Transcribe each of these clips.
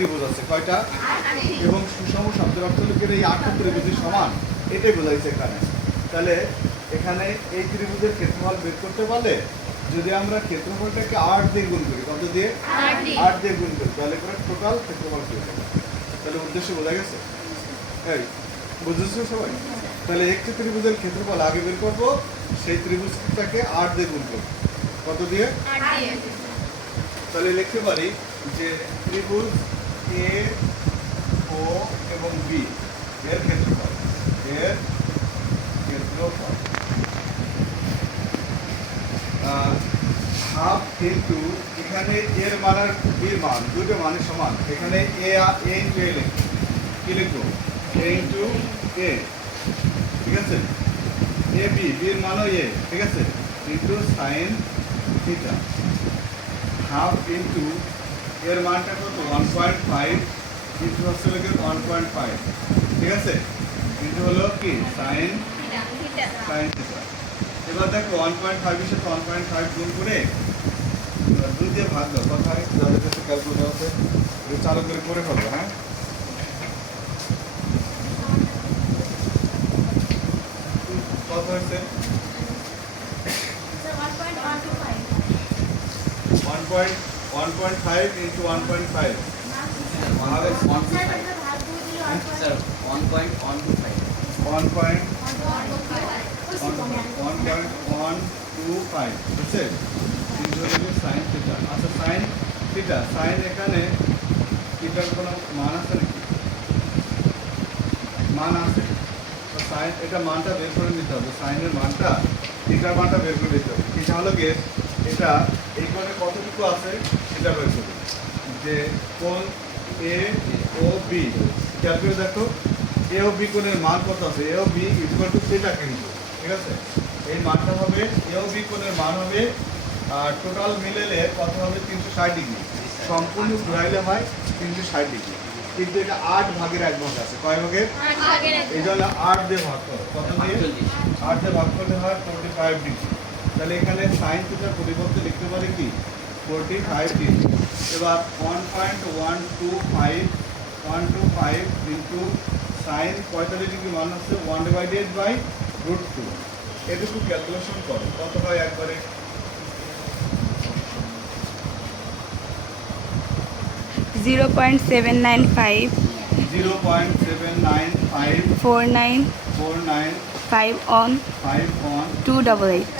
ত্রিভুজ আছে কয়টা, এবং সুষম শব্দের অর্থ হলো এই 8টা ত্রিভুজের সমান, এটাই বোঝাইছে এখানে। তাহলে এখানে এই ত্রিভুজের ক্ষেত্রফল বের করতে পারলে যদি আমরা ক্ষেত্রফলটাকে 8 দিয়ে গুণ করি, কত দিয়ে, 8 দিয়ে গুণ করি, তাহলে করে টোটাল ক্ষেত্রফল পেয়ে যাবে। তাহলে উদ্দেশ্য বোঝা গেছে? এই বুঝেছো সবাই? তাহলে একটি ত্রিভুজের ক্ষেত্রফল আগে বের করবো, সেই ত্রিভুজটাকে 8 দিয়ে গুণ করবো, কত দিয়ে, 8 দিয়ে। তাহলে লিখতে পারি যে ত্রিভুজ এ, ও এবং বি এর ক্ষেত্রফল, হাফ ইন্টু, এখানে এর মান আর বির মান দুটো মানের সমান, এখানে এ ইন্টু এ লিখবো, কি লিখবো, এ ইন্টু এ, ঠিক আছে, এ বি, বির মানও এ, ঠিক আছে, into sine theta, half into এর মানটা কত 1.5 ইন্টু হচ্ছে 1.5, ঠিক আছে, ইন্টু হলো কি সাইন থিটা। এবার দেখো 1.5 এর সাথে 1.5 গুণ করে 2 দিয়ে ভাগ দাও, কথায় যাদের কাছে ক্যালকুলেটর আছে চালু করে করে ফেলবো। হ্যাঁ, কত হয়েছে, 1.5 ইন্টু 1.5 1.125 বুঝছে, সাইন থিটা। আচ্ছা সাইন থিটা, সাইন এখানে থিটার কোনো মান আছে নাকি, মান আছে, সাইন এটা মানটা বের করে নিতে হবে, সাইনের মানটা থিটার মানটা বের করে নিতে হবে। থিটা হলো গিয়ে এটা এই কোণে কতটুকু আছে সেটা বের করবে, যে কোণ এ ও বি, ক্যালকুলেট দেখো এ ও বি কোণের মান কত আছে, এ ও বি ইকুয়াল টু থিটা, কিন্তু ঠিক আছে, এই মানটা হবে এ ও বি কোণের মান হবে, আর টোটাল মিলেলে কত হবে 360 ডিগ্রি, সম্পূর্ণ ঘুরাইলে হয় 360 ডিগ্রি, কিন্তু এটা 8 ভাগের 1 ভাগ আছে, কয় ভাগের, এই জন্য 8 দিয়ে ভাগ করো, কত দিয়ে, 8 দিয়ে ভাগ করলে হয় 45 ডিগ্রি। তাহলে এখানে সাইন থিটার পরিবর্তে লিখতে পারি কি 45 ডিগ্রি। এবার 1.125 ইন্টু সাইন 45 ডিগ্রি মান হচ্ছে 1/√2, এটুকু ক্যালকুলেশন করো, কত হয় একবারে, 0.795 49 5 on 288.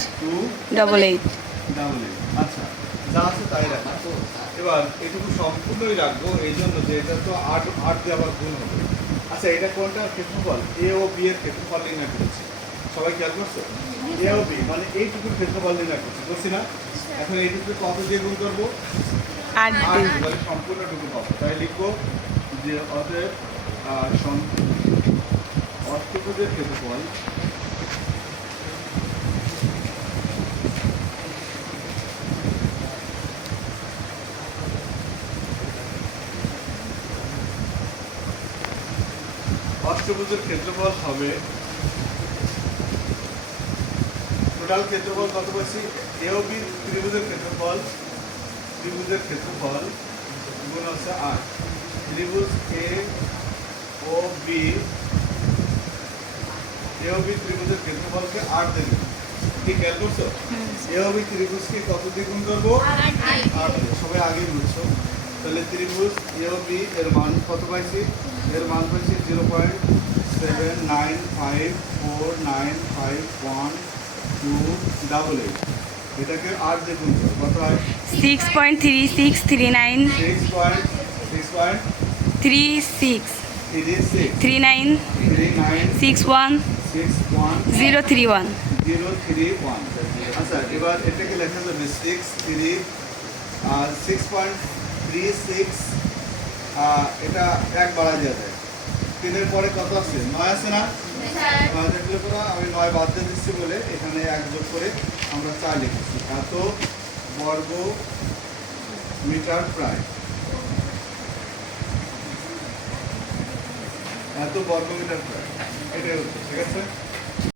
আচ্ছা যা আছে তাই রাখো। এবার এটুকু সম্পূর্ণই রাখবো, এই জন্য যে এটা তো 8 দিয়ে আবার গুণ হবে। আচ্ছা এটা কোনটার ক্ষেত্রফল, এ ও বি এর ক্ষেত্রফল নির্ণয় করেছি, সবাই খেয়াল করছো, এ ও বি মানে এইটুকুর ক্ষেত্রফল নির্ণয় করছি, করছি না, এখন এইটুকু কত দিয়ে গুণ করবো, 8 দিয়ে, মানে সম্পূর্ণটুকু পাবো, তাই লিখবো যে অতএব অষ্টভুজের ক্ষেত্রফল হবে, টোটাল ক্ষেত্রফল কত বলছি, এ ও বি ত্রিভুজের ক্ষেত্রফল গুণ হচ্ছে 8, ত্রিভুজ এ ও বি ত্রিভুজের ক্ষেত্রফলকে 8 দেবে, কি খেয়াল করছো, এ ও বি ত্রিভুজকে কত দিয়ে গুণ করবো, 8 দিয়ে, সবাই আগেই বুঝছো। তাহলে ত্রিভুজ এ ও বি এর মান কত পাইছি, এর মান পাইছি 0.795495128, এটাকে 8 দিয়ে গুণ করো, কত হয় 6.3639 36 39 61 031. আচ্ছা এবার এটাকে লেখা যাবে 6.36, এটা 1 বাড়া দেওয়া যায়, 3-এর পরে কত আছে, 9 আছে না, 9 দেখলে পরে আমি 9 বাদ দিয়ে দিচ্ছি বলে এখানে 1 যোগ করে আমরা 4 লিখেছি, এত বর্গ মিটার প্রায়, এত বর্গ মিটার প্রায়, এটাই হচ্ছে, ঠিক আছে।